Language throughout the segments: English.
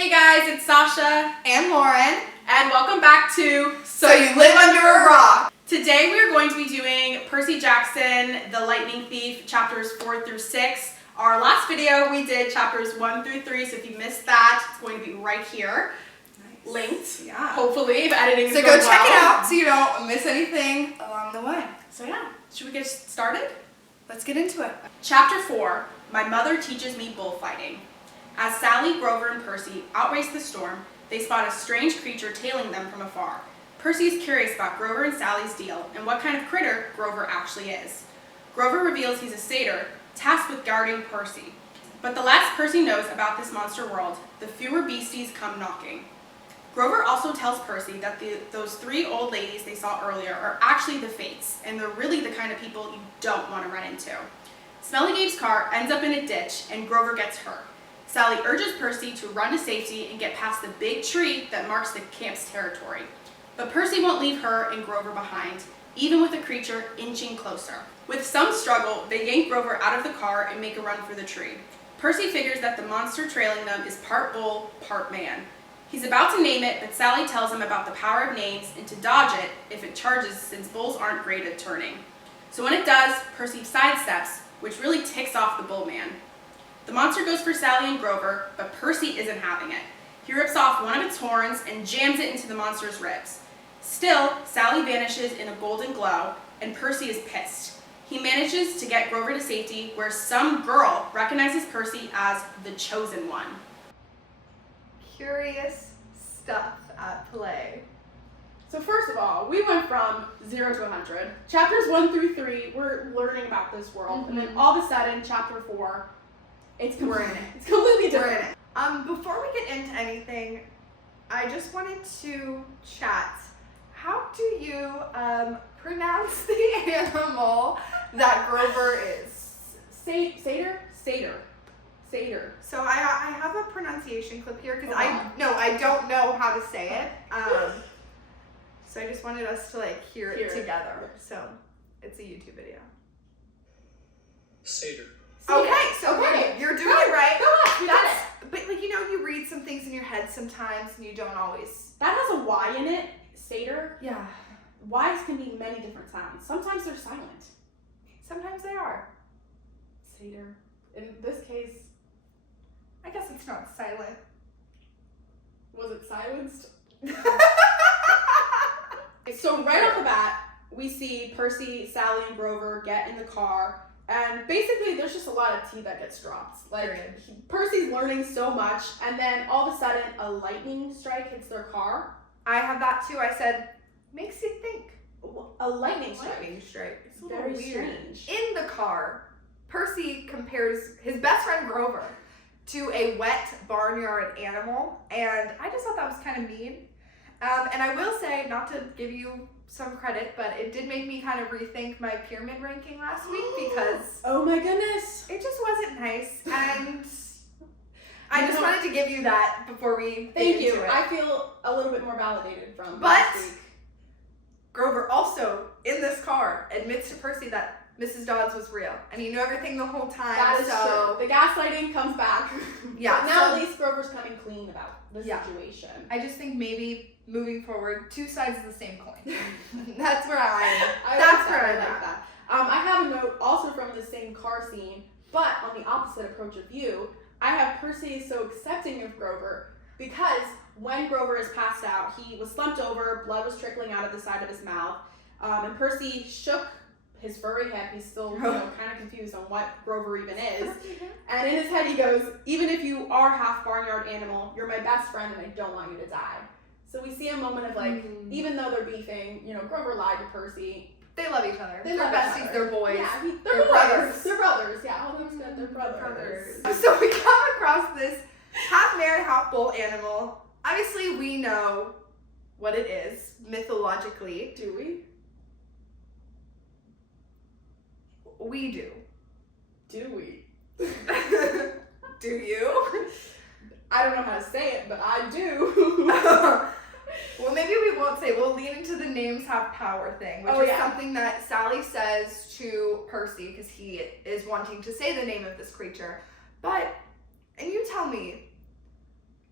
Hey guys, it's Sasha and Lauren, and welcome back to So You Live Under a Rock. Today we are going to be doing Percy Jackson, The Lightning Thief, chapters 4 through 6. Our last video we did chapters 1 through 3, so if you missed that, it's going to be right here. Nice. Linked, yeah. Hopefully, if editing is so going go check it out so you don't miss anything along the way. So yeah, should we get started? Let's get into it. Chapter 4, My Mother Teaches Me Bullfighting. As Sally, Grover, and Percy outrace the storm, they spot a strange creature tailing them from afar. Percy is curious about Grover and Sally's deal and what kind of critter Grover actually is. Grover reveals he's a satyr, tasked with guarding Percy. But the less Percy knows about this monster world, the fewer beasties come knocking. Grover also tells Percy that those 3 old ladies they saw earlier are actually the Fates, and they're really the kind of people you don't want to run into. Smelly Gabe's car ends up in a ditch, and Grover gets hurt. Sally urges Percy to run to safety and get past the big tree that marks the camp's territory. But Percy won't leave her and Grover behind, even with the creature inching closer. With some struggle, they yank Grover out of the car and make a run for the tree. Percy figures that the monster trailing them is part bull, part man. He's about to name it, but Sally tells him about the power of names and to dodge it if it charges, since bulls aren't great at turning. So when it does, Percy sidesteps, which really ticks off the bull man. The monster goes for Sally and Grover, but Percy isn't having it. He rips off one of its horns and jams it into the monster's ribs. Still, Sally vanishes in a golden glow, and Percy is pissed. He manages to get Grover to safety, where some girl recognizes Percy as the chosen one. Curious stuff at play. So first of all, we went from 0 to 100. Chapters 1 through 3, we're learning about this world, and then all of a sudden, chapter 4, we're in it. It's completely different. We're in it. Before we get into anything, I just wanted to chat. How do you pronounce the animal that Grover is? Satyr? Satyr. So I have a pronunciation clip here because I don't know how to say it. So I just wanted us to hear it together. So it's a YouTube video. Satyr. Okay, so you're doing it right. Go on, we got it. But you read some things in your head sometimes and you don't always. That has a Y in it. Satyr. Yeah. Y's can be many different sounds. Sometimes they're silent. Sometimes they are. Satyr. In this case, I guess it's not silent. was it silenced? So right off the bat, we see Percy, Sally, and Grover get in the car. And basically, there's just a lot of tea that gets dropped. Percy's learning so much, and then all of a sudden, a lightning strike hits their car. I have that too. I said, makes you think. A lightning strike. It's a little Very weird. strange. In the car, Percy compares his best friend Grover to a wet barnyard animal, and I just thought that was kind of mean. And I will say, not to give you some credit, but it did make me kind of rethink my pyramid ranking last week because oh my goodness, it just wasn't nice, and I just wanted to give you that before we thank get you. into it. I feel a little bit more validated from But last week. Grover also in this car admits to Percy that Mrs. Dodds was real, and he knew everything the whole time. That is true. The gaslighting comes back. Yeah. But now at least Grover's coming clean about the situation. I just think maybe moving forward, 2 sides of the same coin. That's where I am. That's where I like that. I have a note also from the same car scene, but on the opposite approach of you. I have Percy so accepting of Grover because when Grover is passed out, he was slumped over, blood was trickling out of the side of his mouth, and Percy shook his furry head. He's still kind of confused on what Grover even is. And in his head he goes, even if you are half barnyard animal, you're my best friend and I don't want you to die. So we see a moment of even though they're beefing, Grover lied to Percy. They love each other. They're besties, they're boys. Yeah, they're brothers. They're brothers, yeah. All things good, they're brothers. So we come across this half man, half bull animal. Obviously we know what it is, mythologically. Do we? We do. Do we? Do you? I don't know how to say it, but I do. Well, maybe we won't say. We'll lean into the names have power thing, which is something that Sally says to Percy because he is wanting to say the name of this creature. But, and you tell me,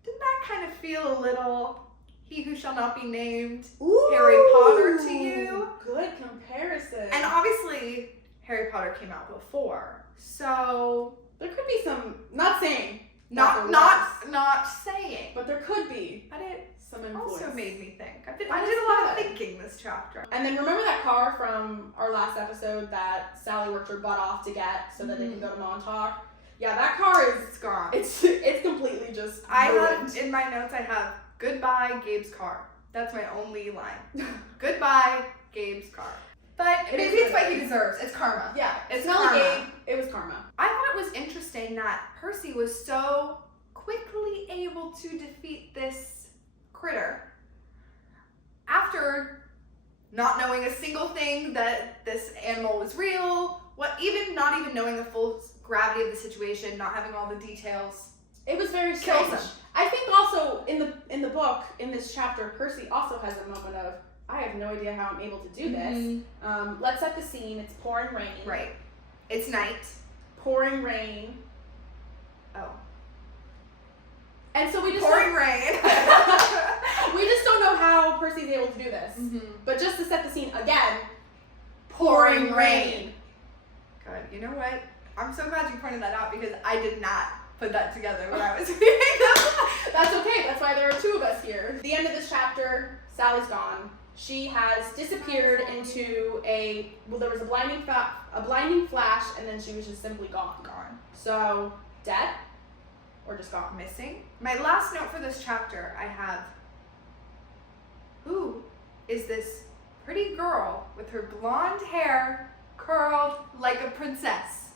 did that kind of feel a little He Who Shall Not Be Named Ooh, Harry Potter to you. Good comparison. And obviously, Harry Potter came out before, so there could be some, not saying. not saying. But there could be But it some influence. also made me think. I did Why a does lot of that? thinking this chapter. And then remember that car from our last episode that Sally worked her butt off to get so that they can go to Montauk? Yeah, that car is, It's gone. it's completely just I ruined. have, in my notes, I have, goodbye, Gabe's car. That's my only line. Goodbye, Gabe's car. But It maybe is it's what what it he is. deserves. It's karma. Yeah, It's not like karma. Gabe, it was karma. I thought it was interesting that Percy was so quickly able to defeat this critter after not knowing a single thing that this animal was real, not even knowing the full gravity of the situation, not having all the details. It was very Kills strange. him. I think also in the book, in this chapter, Percy also has a moment of, I have no idea how I'm able to do this. Let's set the scene. It's pouring rain. Right. It's night. Pouring rain. Oh. And so we just Pouring don't, rain. we just don't know how Percy's able to do this. But just to set the scene again, Pouring rain. God, you know what? I'm so glad you pointed that out because I did not put that together when I was reading this. That's okay. That's why there are two of us here. At the end of this chapter, Sally's gone. She has disappeared into there was a blinding flash, and then she was just simply gone. So, dead? Or just gone? Missing. My last note for this chapter, I have, who is this pretty girl with her blonde hair curled like a princess?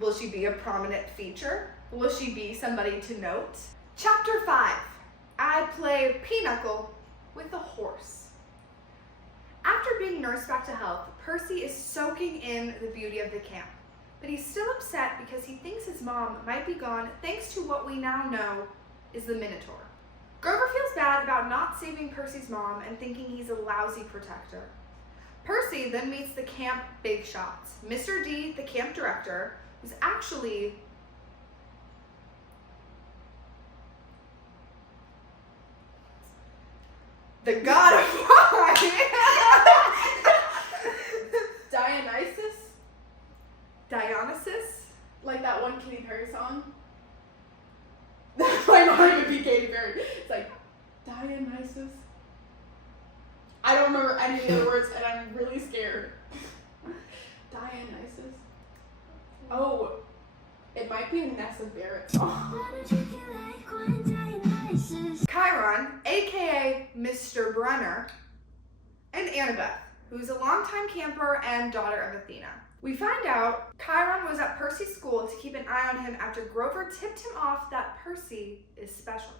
Will she be a prominent feature? Will she be somebody to note? Chapter 5. I play Pinochle with a horse. After being nursed back to health, Percy is soaking in the beauty of the camp. But he's still upset because he thinks his mom might be gone thanks to what we now know is the Minotaur. Grover feels bad about not saving Percy's mom and thinking he's a lousy protector. Percy then meets the camp big shots. Mr. D, the camp director, was actually the god of wine. Dionysus? Like that one Katy Perry song? That might not even be Katy Perry. It's like, Dionysus. I don't remember any of the words, and I'm really scared. Dionysus. Oh, it might be a Nessa Barrett song. Chiron, aka Mr. Brenner, and Annabeth, who's a longtime camper and daughter of Athena. We find out Chiron was at Percy's school to keep an eye on him after Grover tipped him off that Percy is special.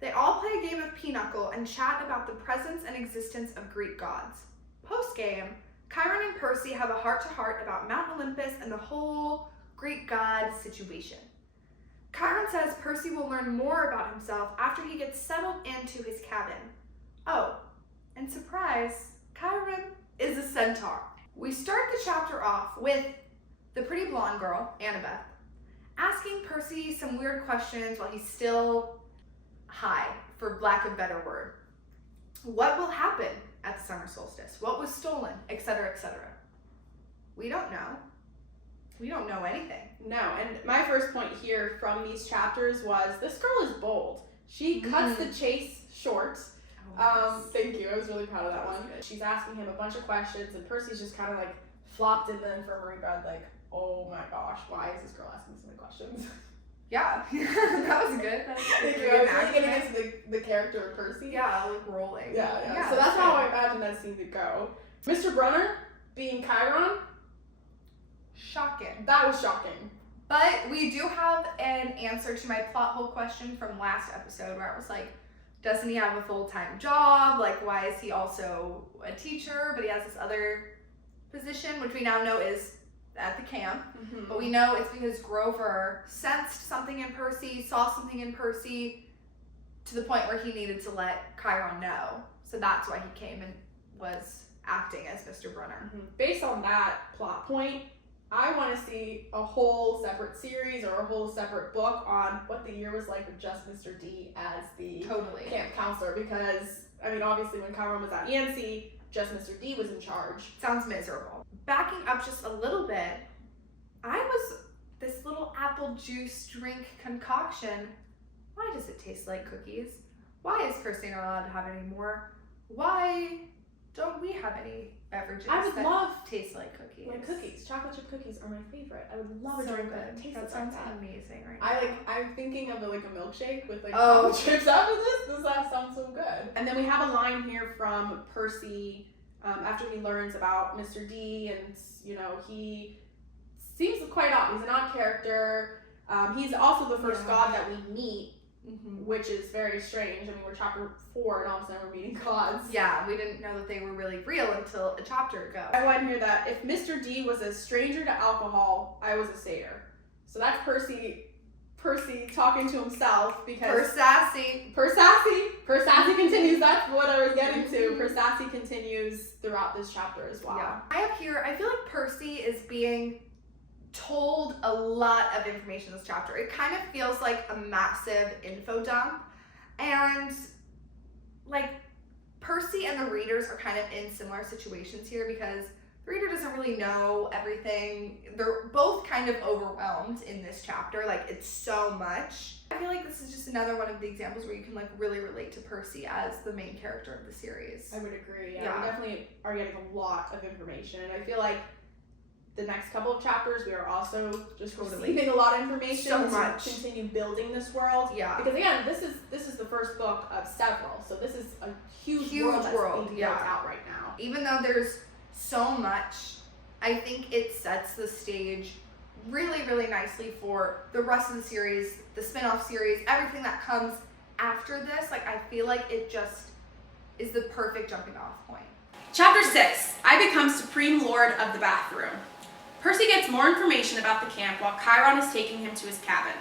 They all play a game of Pinochle and chat about the presence and existence of Greek gods. Post-game, Chiron and Percy have a heart-to-heart about Mount Olympus and the whole Greek god situation. Chiron says Percy will learn more about himself after he gets settled into his cabin. Oh, and surprise, Chiron is a centaur. We start the chapter off with the pretty blonde girl, Annabeth, asking Percy some weird questions while he's still high, for lack of a better word. What will happen at the summer solstice? What was stolen? Etc., etc. We don't know. We don't know anything. No, and my first point here from these chapters was, this girl is bold. She cuts the chase short. Thank you. I was really proud of that one. She's asking him a bunch of questions, and Percy's just kind of like flopped in the infirmary bed, like, oh my gosh, why is this girl asking so many questions? Yeah, that was good. That was Thank you. good I was really getting enactment. into the character of Percy. Yeah, like rolling. Yeah. So that's how I imagine that scene to go. Mr. Brunner being Chiron, Shocking. that was shocking. But we do have an answer to my plot hole question from last episode where it was like, doesn't he have a full-time job? Like, why is he also a teacher, but he has this other position, which we now know is at the camp. But we know it's because Grover sensed something in Percy, saw something in Percy, to the point where he needed to let Chiron know. So that's why he came and was acting as Mr. Brunner. Based on that plot point, I want to see a whole separate series or a whole separate book on what the year was like with just Mr. D as the camp counselor, because, I mean, obviously when Chiron was at Yancey, just Mr. D was in charge. Sounds miserable. Backing up just a little bit, I was this little apple juice drink concoction. Why does it taste like cookies? Why is Percy not allowed to have any more? Why don't we have any beverages that taste like cookies? Like cookies. Chocolate chip cookies are my favorite. I would love a drink that tastes like that. That sounds amazing right now. I'm thinking of a milkshake with chocolate chips after this. That sounds so good. And then we have a line here from Percy after he learns about Mr. D, and he seems quite odd. He's an odd character. He's also the first god that we meet. Mm-hmm. Which is very strange. I mean, we're chapter 4 and all of a sudden we're meeting gods. Yeah, we didn't know that they were really real until a chapter ago. I want to hear that if Mr. D was a stranger to alcohol, I was a satyr. So that's Percy talking to himself because... Persassy continues. That's what I was getting to. Persassy continues throughout this chapter as well. Yeah. I feel like Percy is being told a lot of information in this chapter. It kind of feels like a massive info dump, and Percy and the readers are kind of in similar situations here because the reader doesn't really know everything. They're both kind of overwhelmed in this chapter. It's so much. I feel like this is just another one of the examples where you can really relate to Percy as the main character of the series. I would agree. Yeah. We definitely are getting a lot of information, and I feel like the next couple of chapters, we are also just receiving a lot of information to continue building this world. Yeah. Because again, this is the first book of several, so this is a huge world that's being built out right now. Even though there's so much, I think it sets the stage really, really nicely for the rest of the series, the spin-off series, everything that comes after this. I feel like it just is the perfect jumping off point. Chapter 6, I become Supreme Lord of the Bathroom. Percy gets more information about the camp while Chiron is taking him to his cabin.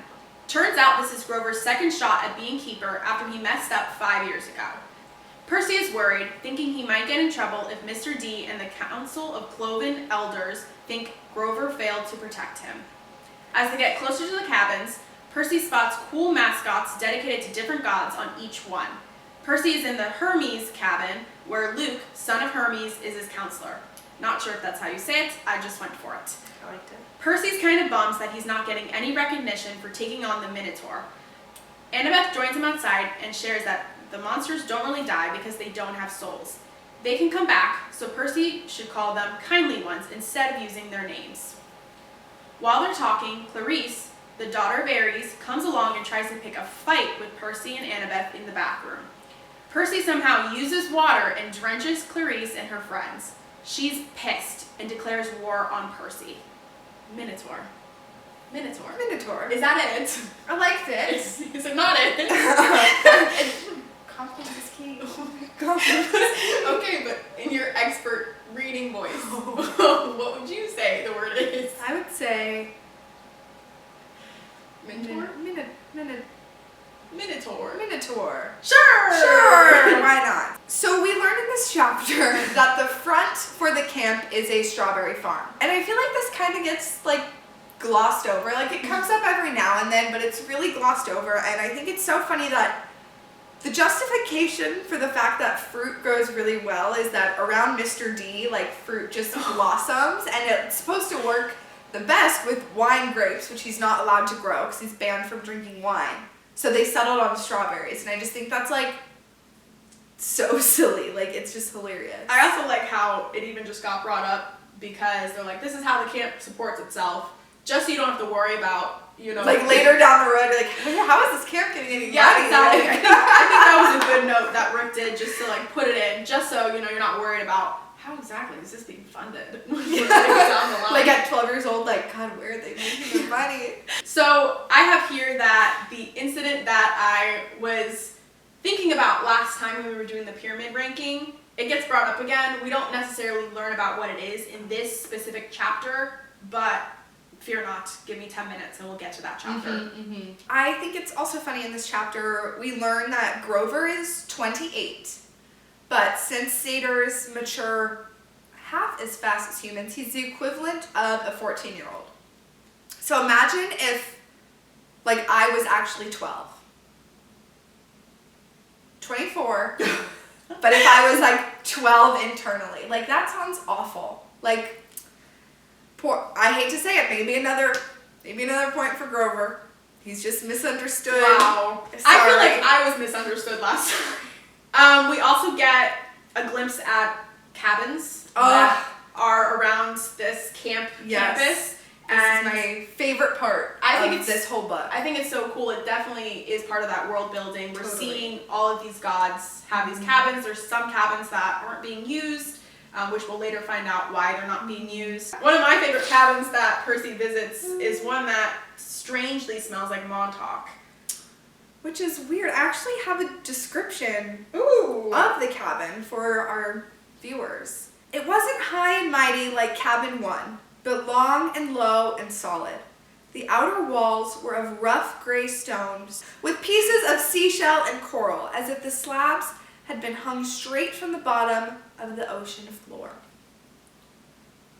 Turns out this is Grover's second shot at being keeper after he messed up 5 years ago. Percy is worried, thinking he might get in trouble if Mr. D and the Council of Cloven Elders think Grover failed to protect him. As they get closer to the cabins, Percy spots cool mascots dedicated to different gods on each one. Percy is in the Hermes cabin, where Luke, son of Hermes, is his counselor. Not sure if that's how you say it, I just went for it. I liked it. Percy's kind of bummed that he's not getting any recognition for taking on the Minotaur. Annabeth joins him outside and shares that the monsters don't really die because they don't have souls. They can come back, so Percy should call them kindly ones instead of using their names. While they're talking, Clarice, the daughter of Ares, comes along and tries to pick a fight with Percy and Annabeth in the bathroom. Percy somehow uses water and drenches Clarice and her friends. She's pissed and declares war on Percy. Minotaur. Is that it? I liked it. Is it not it? Confidence is key. Okay, but in your expert reading voice, what would you say the word is? I would say... Minotaur? Minotaur. Sure, why not? So we learned in this chapter that the front for the camp is a strawberry farm. And I feel like this kind of gets glossed over. It comes up every now and then, but it's really glossed over. And I think it's so funny that the justification for the fact that fruit grows really well is that around Mr. D, fruit just blossoms, and it's supposed to work the best with wine grapes, which he's not allowed to grow because he's banned from drinking wine. So they settled on strawberries, and I just think that's so silly. It's just hilarious. I also like how it even just got brought up because they're this is how the camp supports itself, just so you don't have to worry about, later down the road, you're how is this camp getting any money? Yeah, exactly. I think that was a good note that Rick did, just to put it in, just so you're not worried about how exactly is this being funded. At 12 years old, God, where are they making the money? So I have here that the incident that I was thinking about last time when we were doing the pyramid ranking, it gets brought up again. We don't necessarily learn about what it is in this specific chapter, but fear not, give me 10 minutes and we'll get to that chapter. I think it's also funny in this chapter, we learn that Grover is 28, but since satyrs mature half as fast as humans. He's the equivalent of a 14-year-old. So imagine if, like, I was actually 12. 24. But if I was, like, 12 internally. Like, that sounds awful. Like, I hate to say it, maybe another point for Grover. He's just misunderstood. Wow. Sorry. I feel like I was misunderstood last time. We also get a glimpse at cabins that are around this campus. And this is my favorite part of this whole book. I think it's so cool. It definitely is part of that world building. We're seeing all of these gods have these cabins. There's some cabins that aren't being used, which we'll later find out why they're not being used. One of my favorite cabins that Percy visits is one that strangely smells like Montauk. Which is weird. I actually have a description Ooh. of the cabin for our viewers. It wasn't high and mighty like Cabin 1, but long and low and solid. The outer walls were of rough gray stones with pieces of seashell and coral, as if the slabs had been hung straight from the bottom of the ocean floor.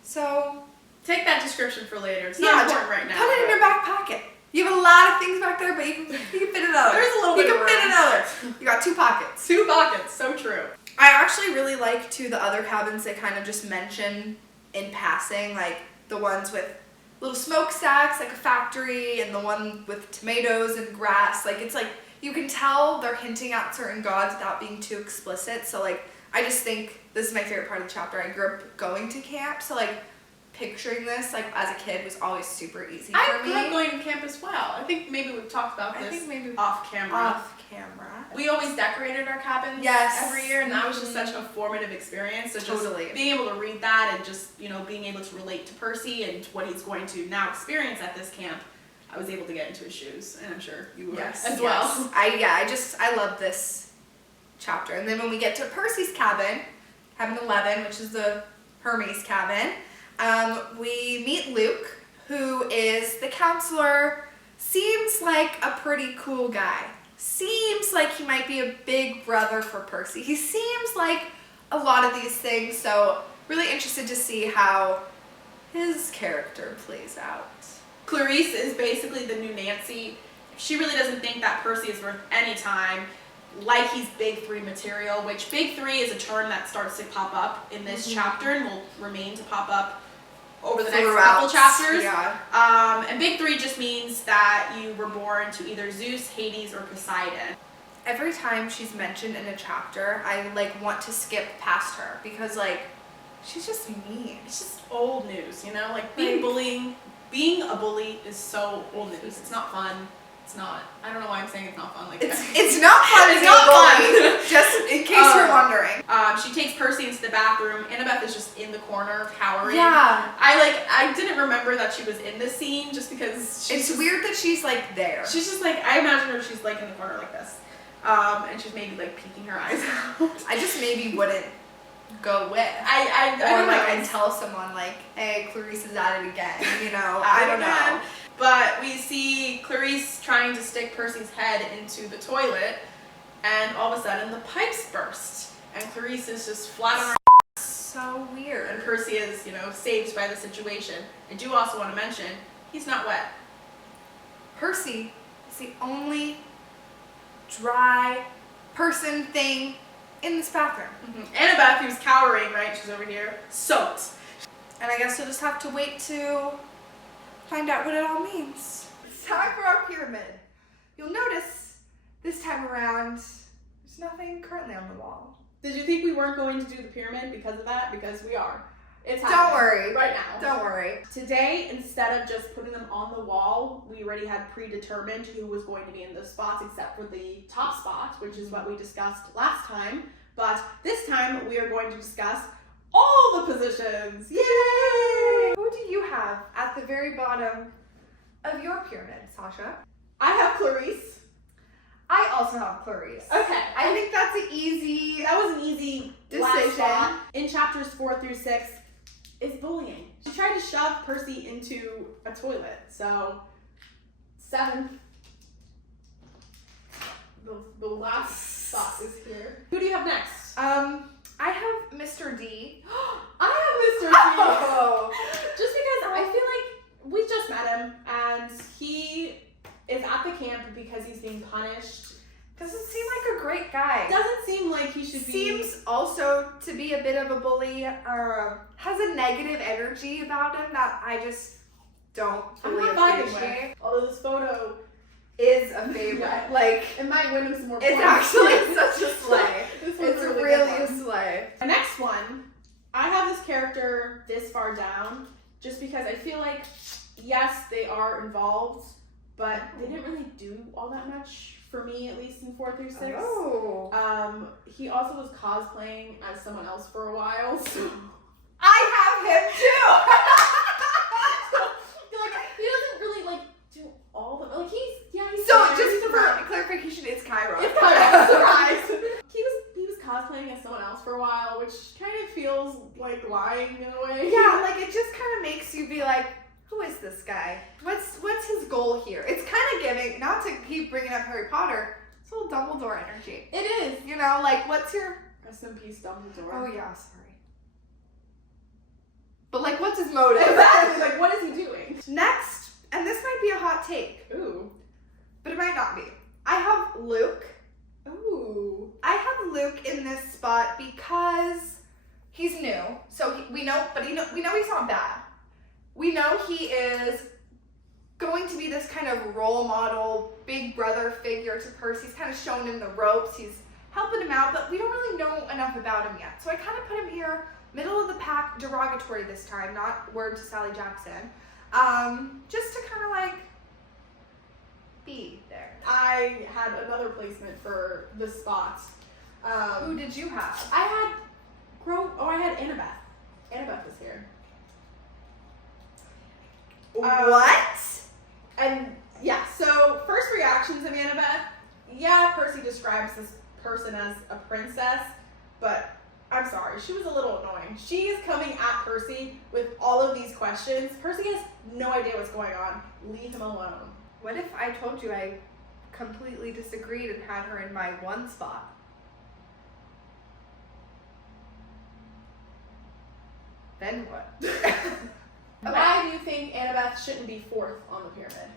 So, take that description for later. It's not important right now. Put it in your back pocket. You have a lot of things back there, but you can fit another. There's a little bit of room. You can fit another. You got 2 pockets. 2 pockets, so true. I actually really like, too, the other cabins they kind of just mention in passing, like the ones with little smokestacks, like a factory, and the one with tomatoes and grass. Like, it's like, you can tell they're hinting at certain gods without being too explicit. So, like, I just think this is my favorite part of the chapter. I grew up going to camp, so, like, picturing this, like, as a kid was always super easy for me. I grew up going to camp as well. I think maybe we've talked about this off camera. Off camera. We always decorated our cabins every year, and that was just such a formative experience. So just being able to read that and just, you know, being able to relate to Percy and what he's going to now experience at this camp, I was able to get into his shoes, and I'm sure you were as well. I love this chapter. And then when we get to Percy's cabin, cabin 11, which is the Hermes cabin, we meet Luke, who is the counselor. Seems like a pretty cool guy. Seems like he might be a big brother for Percy. He seems like a lot of these things, so really interested to see how his character plays out. Clarice is basically the new Nancy. She really doesn't think that Percy is worth any time, like he's Big 3 material, which Big 3 is a term that starts to pop up in this chapter and will remain to pop up over the next couple chapters. Yeah. And Big 3 just means that you were born to either Zeus, Hades, or Poseidon. Every time she's mentioned in a chapter, I, like, want to skip past her because, like, she's just mean. It's just old news, you know? Like, being a bully is so old news. It's not fun. It's not. I don't know why I'm saying it's not fun. Like it's not fun. It's not fun. Just in case you're wondering. She takes Percy into the bathroom. Annabeth is just in the corner, cowering. Yeah. I didn't remember that she was in this scene just because it's weird that she's like there. She's just like, I imagine her she's like in the corner like this. And she's maybe like peeking her eyes out. I just maybe wouldn't go with. I don't know. I'd tell someone like, hey, Clarice is at it again. You know, I don't know. But we see Clarice trying to stick Percy's head into the toilet, and all of a sudden the pipes burst, and Clarice is just flat on her ass. So weird. And Percy is, you know, saved by the situation. I do also want to mention, he's not wet. Percy is the only dry person thing in this bathroom. Annabeth, who's cowering, right? She's over here, soaked. And I guess you'll just have to wait to find out what it all means. It's time for our pyramid. You'll notice this time around, there's nothing currently on the wall. Did you think we weren't going to do the pyramid because of that? Because we are. It's happening. Don't worry. Right now. Don't worry. Today, instead of just putting them on the wall, we already had predetermined who was going to be in those spots except for the top spot, which is what we discussed last time. But this time, we are going to discuss all the positions. Yay! Who do you have at the very bottom of your pyramid, Sasha? I have Clarice. I also have Clarice. Okay. I think that's an easy... That was an easy decision. In chapters 4 through 6, is bullying. She tried to shove Percy into a toilet. So, 7. The last spot is here. Who do you have next? I have Mr. D. I Oh. Just because I feel like we just met him and he is at the camp because he's being punished. Doesn't seem like a great guy. Doesn't seem like he should be. Seems also to be a bit of a bully. Has a negative energy about him that I just don't fully appreciate. Although this photo is a favorite. Yeah. Like, it might win him some more it's points. actually such a slay. It's really a slay. The next one, I have this character this far down just because I feel like, yes, they are involved, but they didn't really do all that much for me, at least in 4 through 6. Oh. He also was cosplaying as someone else for a while, so I have him too. like he doesn't really like do all the like he's so there, just he's for around. clarification, it's Kyra. It's Kyra. Surprise. He was cosplaying as someone else for a while, which kind of feels like lying in a way. Yeah, like it just kind of makes you be like, who is this guy? What's his goal here? It's kind of giving, not to keep bringing up Harry Potter, it's a little Dumbledore energy. It is. You know, like what's your... Rest in peace, Dumbledore. Oh yeah, sorry. But like, what's his motive? Exactly. Like, what is he doing? Next, and this might be a hot take. Ooh. But it might not be. I have Luke. Ooh. I have Luke in this spot because he's new. So we know he's not bad. We know he is going to be this kind of role model, big brother figure to Percy. He's kind of showing him the ropes. He's helping him out, but we don't really know enough about him yet. So I kind of put him here, middle of the pack, derogatory this time, not word to Sally Jackson. Just to kind of like be there. I had another placement for this spot. Who did you have? I had Annabeth. Annabeth was here. What? And yeah, so first reactions of Annabeth. Yeah, Percy describes this person as a princess, but I'm sorry, she was a little annoying. She is coming at Percy with all of these questions. Percy has no idea what's going on. Leave him alone. What if I told you I completely disagreed and had her in my 1 spot? Then what? Why do you think Annabeth shouldn't be 4th on the pyramid?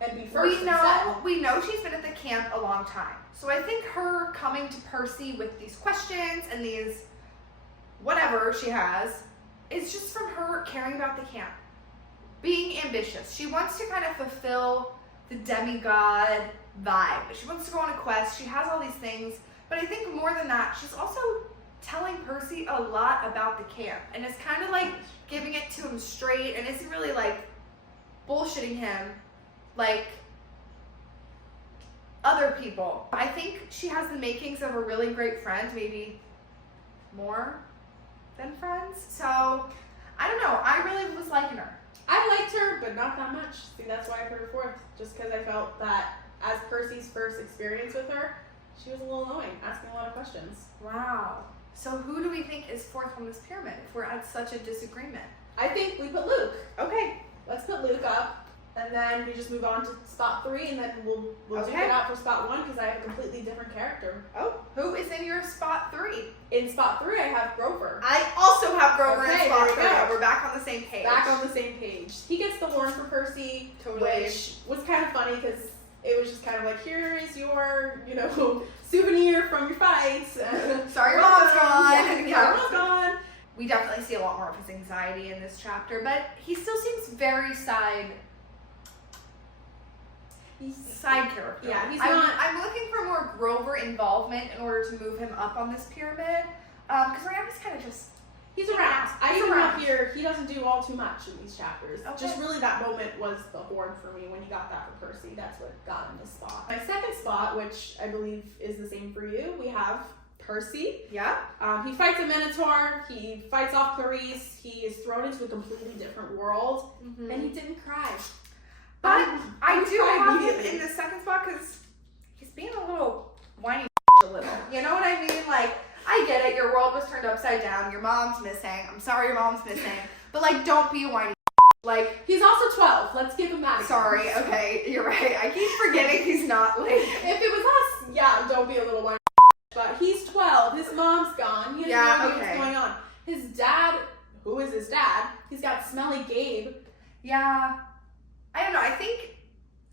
And be 1st We know she's been at the camp a long time. So I think her coming to Percy with these questions and these whatever she has is just from her caring about the camp. Being ambitious. She wants to kind of fulfill the demigod vibe. She wants to go on a quest. She has all these things. But I think more than that, she's also telling Percy a lot about the camp. And it's kind of like giving it to him straight and isn't really like bullshitting him like other people. I think she has the makings of a really great friend, maybe more than friends. So, I don't know. I really was liking her. I liked her, but not that much. See, that's why I put her 4th. Just because I felt that as Percy's first experience with her, she was a little annoying, asking a lot of questions. Wow. So who do we think is 4th on this pyramid if we're at such a disagreement? I think we put Luke. Okay. Let's put Luke up. And then we just move on to spot 3, and then we'll Okay. take it out for spot 1 because I have a completely different character. Oh, who is in your spot 3? In spot 3, I have Grover. I also have Grover in Okay, spot there 3. we go. We're back on the same page. Back on the same page. He gets the horn for Percy, Totally. which was kind of funny because it was just kind of like, here is your, souvenir from your fight. Sorry, your mom's gone. Yeah, your mom's gone. We definitely see a lot more of his anxiety in this chapter, but he still seems very side character. Yeah, he's I'm, not. I'm looking for more Grover involvement in order to move him up on this pyramid. Because right now he's kind of just. He's around. I He's even around. have here, he doesn't do all too much in these chapters. Okay. Just really that moment was the horn for me when he got that for Percy. That's what got him this spot. My second spot, which I believe is the same for you, we have Percy. Yeah. He fights a Minotaur. He fights off Clarice. He is thrown into a completely different world. Mm-hmm. And he didn't cry. But I would do cry have him immediately. in the second spot because he's being a little whiny a little. You know what I mean? Like, I get it. Your world was turned upside down. Your mom's missing. I'm sorry your mom's missing. But, like, don't be a whiny Like, he's also 12. Let's give him that again. sorry. Okay, you're right. I keep forgetting he's not, like... If it was us, yeah, don't be a little whiny. But he's 12. His mom's gone. He doesn't know what's going on. His dad is his dad. He's got smelly Gabe. Yeah. I don't know. I think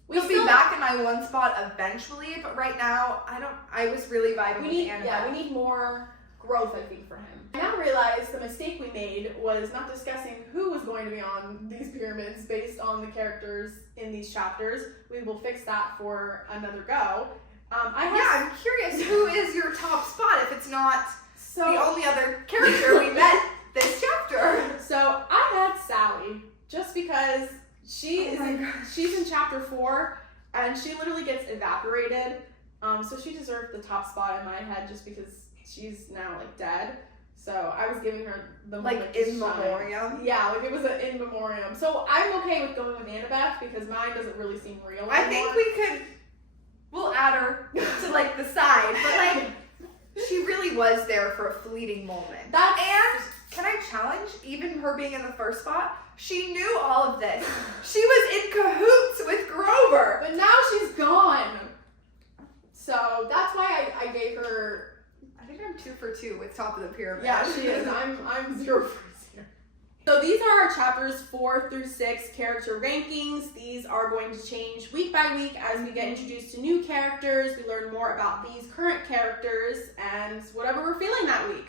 we'll be still- back in my one spot eventually, but right now, I was really vibing with Annabeth. Yeah, we need more growth, I think, for him. I now realize the mistake we made was not discussing who was going to be on these pyramids based on the characters in these chapters. We will fix that for another go. I'm curious, who is your top spot if it's not So the only other character we met this chapter? So I had Sally just because she's in chapter 4 and she literally gets evaporated. So she deserved the top spot in my head just because she's now like dead. So I was giving her the moment Like to in shine. memoriam? Yeah, like it was an in memoriam. So I'm okay with going with Annabeth because mine doesn't really seem real I anymore. think we'll add her to like the side, but like she really was there for a fleeting moment. And can I challenge even her being in the first spot? She knew all of this. She was in cahoots with Grover. But now she's gone. So that's why I gave her. I think I'm 2 for 2 with top of the pyramid. Yeah, she is. I'm 0 for 0. So these are our chapters 4 through 6 character rankings. These are going to change week by week as we get introduced to new characters. We learn more about these current characters and whatever we're feeling that week.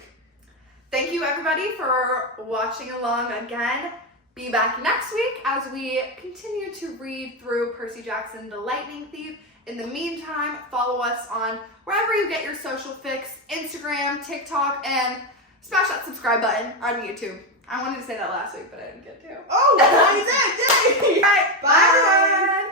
Thank you everybody for watching along again. Be back next week as we continue to read through Percy Jackson, the Lightning Thief. In the meantime, follow us on wherever you get your social fix, Instagram, TikTok, and smash that subscribe button on YouTube. I wanted to say that last week, but I didn't get to. Oh, I did! Yay! All right, bye everyone!